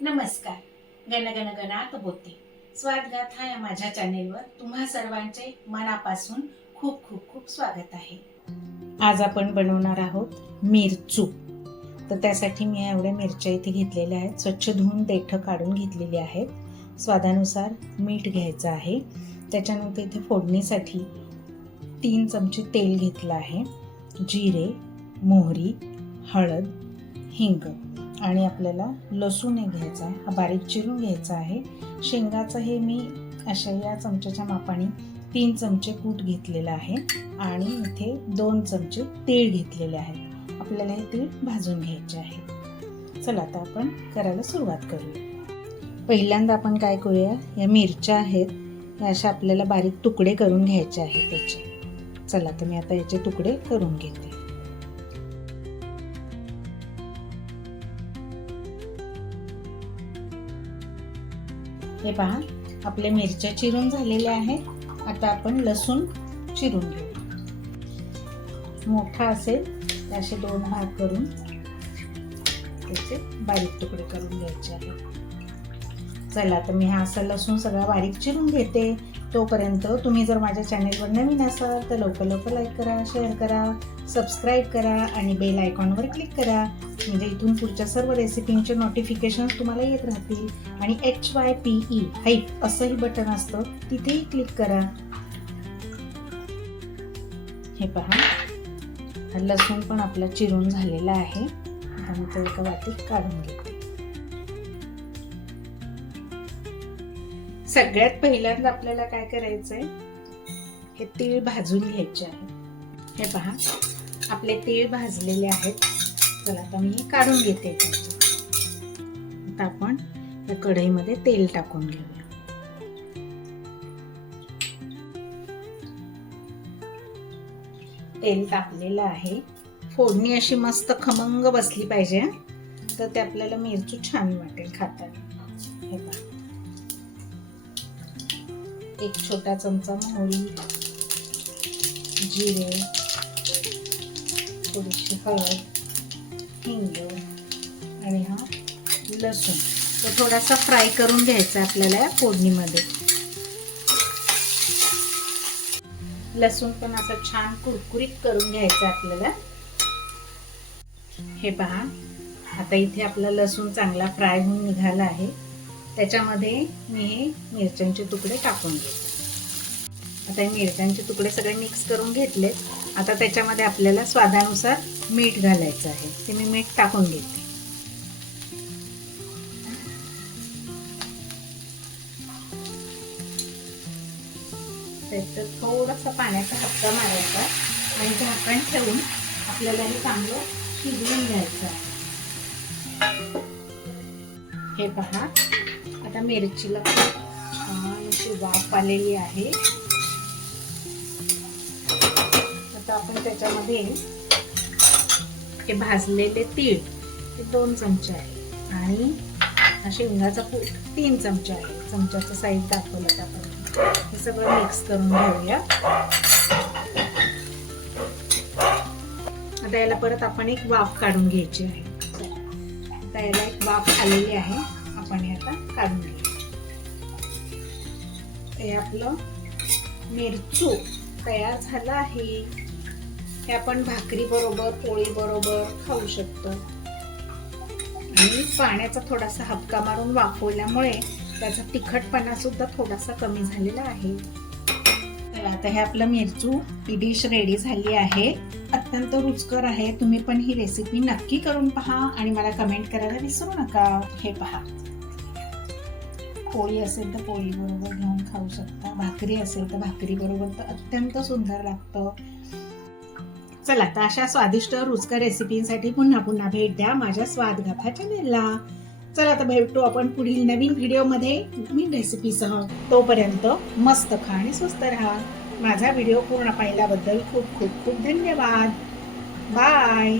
नमस्कार. गण गण गणात बोलते. स्वादगाथा या माझ्या चॅनेलवर तुम्हा सर्वांचे मनापासून खूप खूप खूप स्वागत आहे. आज आपण बनवणार आहोत मिरचू. तर त्यासाठी मी एवढ्या मिरच्या इथे घेतलेल्या आहेत. स्वच्छ धुवून देठ काढून घेतलेली आहेत. स्वादानुसार मीठ घ्यायचं आहे. त्याच्यानंतर इथे फोडणीसाठी 3 चमचे तेल घेतलं आहे. जिरे, मोहरी, हळद, हिंग आणि आपल्याला लसूण घ्यायचा आहे. हा बारीक चिरून घ्यायचा आहे. शेंगाचं हे मी अशा या चमच्याच्या मापाने 3 चमचे कूट घेतलेला आहे आणि इथे 2 चमचे तीळ घेतलेले आहेत. आपल्याला हे तीळ भाजून घ्यायचे आहे. चला आता आपण करायला सुरुवात करूया. पहिल्यांदा आपण काय करूया, या मिरच्या आहेत या अशा आपल्याला बारीक तुकडे करून घ्यायचे आहेत त्याचे. चला तर मी आता याचे तुकडे करून घेते. हे पहा, आपल्या मिरच्या चिरून झालेल्या आहेत. आता आपण लसूण चिरून घेऊ. मोठा असेल तर असे 2 भाग करून त्याचे बारीक तुकडे करून घ्यायचे आहेत. चला तर मी हा असा लसूण सगळा बारीक चिरून घेते. तोपर्यंत तुम्ही जर माझ्या चॅनेलवर नवीन असाल तर लवकर लाईक करा, शेअर करा, सबस्क्राईब करा आणि बेल आयकॉनवर क्लिक करा. म्हणजे इथून पुढच्या सर्व रेसिपींचे नोटिफिकेशन्स तुम्हाला येत राहतील. आणि HYPE हाईप असंही बटन असतं, तिथेही क्लिक करा. हे पहा, हा लसूण पण आपला चिरून झालेला आहे. आता मी तो एका वाटीत काढून घेते. सगळ्यात पहिल्यांदा आपल्याला काय करायचंय, हे तीळ भाजून घ्यायचे आहे. हे पहा, आपले तीळ भाजलेले आहेत. चला आता मी काढून घेते. आता आपण या कढईमध्ये तेल टाकून घेऊया. तेल टाकलेलं आहे. फोडणी अशी मस्त खमंग बसली पाहिजे, तर ते आपल्याला मिरचू छान वाटेल खाताना. हे पहा, 1 छोटा चमचा मोहरी, जिरे, थोडीशी हळद, हिंग आणि हा लसूण तो थोडासा फ्राय करून घ्यायचा आपल्याला या फोडणीमध्ये. लसूण पण असं छान कुरकुरीत करून घ्यायचं आपल्याला. हे पहा, आता इथे आपला लसूण चांगला फ्राय होऊन निघाला आहे. त्याच्यामध्ये मी हे मिरच्यांचे तुकडे टाकून घेते. आता हे मिरच्यांचे तुकडे सगळे मिक्स करून घेतले. आता त्याच्यामध्ये आपल्याला स्वादानुसार मीठ घालायचं आहे. ते मी मीठ टाकून घेते. त्याच्यात थोडासा पाण्याचा हापका मारायचा आणि झाकण ठेवून आपल्याला हे चांगलं शिजवून घ्यायचं आहे. हे पहा, आता मिरचीला छान अशी वाफ आलेली आहे. आता आपण त्याच्यामध्ये हे भाजलेले तीळ हे 2 चमचे आहे आणि शेंगाचा कूट 3 चमचे आहे. चमच्याचं साईज दाखवलं आपण. हे सगळं मिक्स करून घेऊया. आता याला परत आपण एक वाफ काढून घ्यायची आहे. आता याला एक वाफ आलेली आहे. आपण हे आता काढून घेऊ. हे आपलं मिरचू तयार झालं आहे. हे आपण भाकरी बरोबर, पोळी बरोबर खाऊ शकतो. आणि पाण्याचा थोडासा हबका मारून वाफवल्यामुळे त्याचा तिखटपणा सुद्धा थोडासा कमी झालेला आहे. तर आता हे आपलं मिरचू ही डिश रेडी झाली आहे. अत्यंत रुचकर आहे. तुम्ही पण ही रेसिपी नक्की करून पहा आणि मला कमेंट करायला विसरू नका. हे पहा, पोळी असेल तर पोळी बरोबर घेऊन खाऊ शकता. भाकरी असेल तर भाकरी बरोबर तर अत्यंत सुंदर लागतं. चला तर अशा स्वादिष्ट रुचकर रेसिपींसाठी पुन्हा पुन्हा भेट द्या माझ्या स्वादगाथा चॅनेलला. चला तर भेटू आपण पुढील नवीन व्हिडिओमध्ये नवीन रेसिपीसह. तोपर्यंत मस्त खा आणि स्वस्त राहा. माझा व्हिडिओ पूर्ण पाहिल्याबद्दल खूप खूप खूप धन्यवाद. बाय.